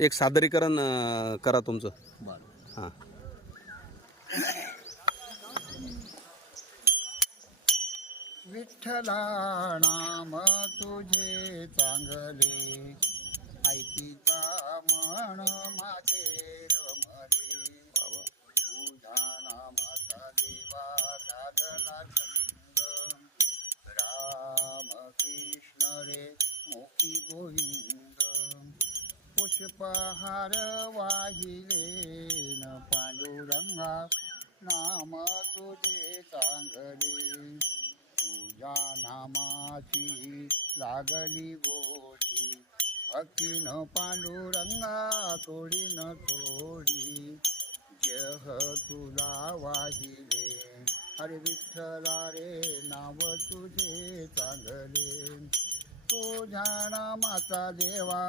एक सादरीकरण करा तुमचं. हां. विठ्ठला नाम तुझे चांगले, ऐकीचा म्हण माझे रमले. तुझ्या नामाचा देवा लागला छंद, राम कृष्ण रे मोठी गोविंद. पुष्पहार वाहिले न पांडुरंगा, नाम तुझे चांगले. तुझ्या नामाची लागली गोडी, भक्तीन पांडुरंगा थोडी न थोडी. जह तुला वाहिले, हरे विठ्ठला रे नाव तुझे चांगले. तुझ्या नामाचा देवा